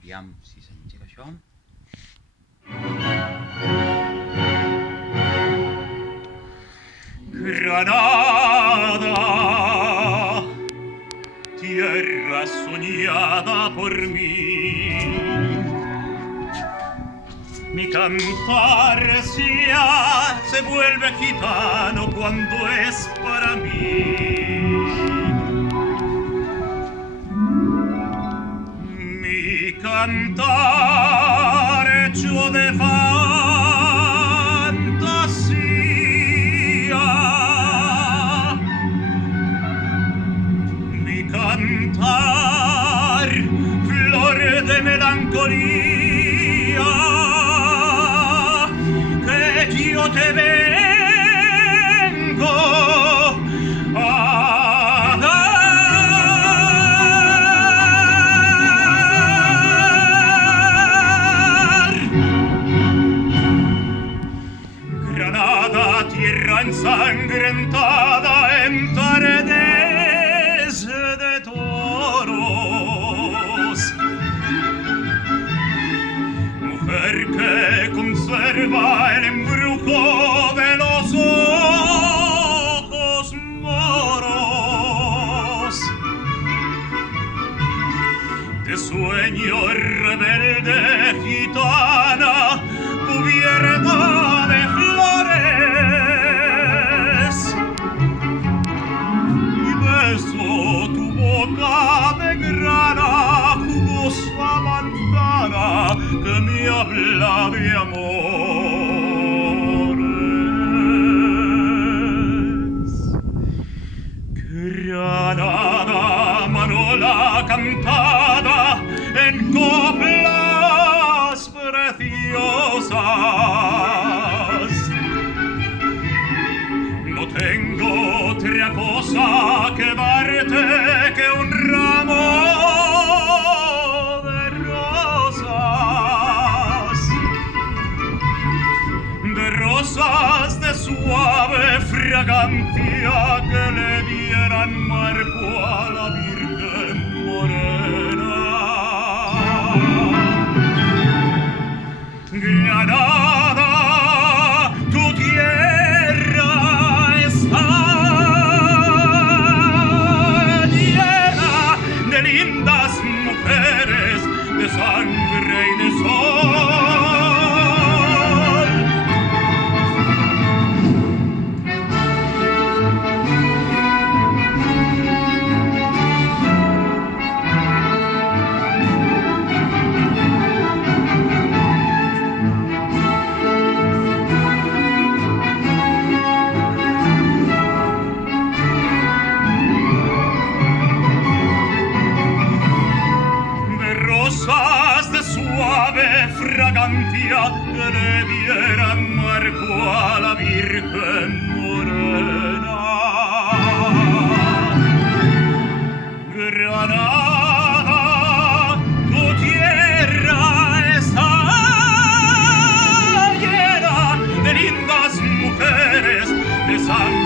Aviam si s'engega això. Granada, tierra soñada por mí, mi cantar se vuelve gitano cuando es para mí. Mi cantar hecho de fantasía, mi cantar flor de melancolía, que yo te vengo a dar. Granada, tierra ensangrentada en tardes de toros, mujer que conserva el embrujo de los ojos moros, de sueño rebelde gitana cubierta de flores, y beso tu boca de grana, jugosa manzana que me habla de amores. Granada, manola cantada en coplas preciosas, no tengo otra cosa que darte que un ramo de rosas de suave fragancia que le dieran marco a la Virgen morena. Granada, tu tierra está llena de lindas mujeres, de sangre y de sol. Rosas de suave fragancia que le dieran marco a la Virgen morena. Granada, tu tierra está llena de lindas mujeres, de sangre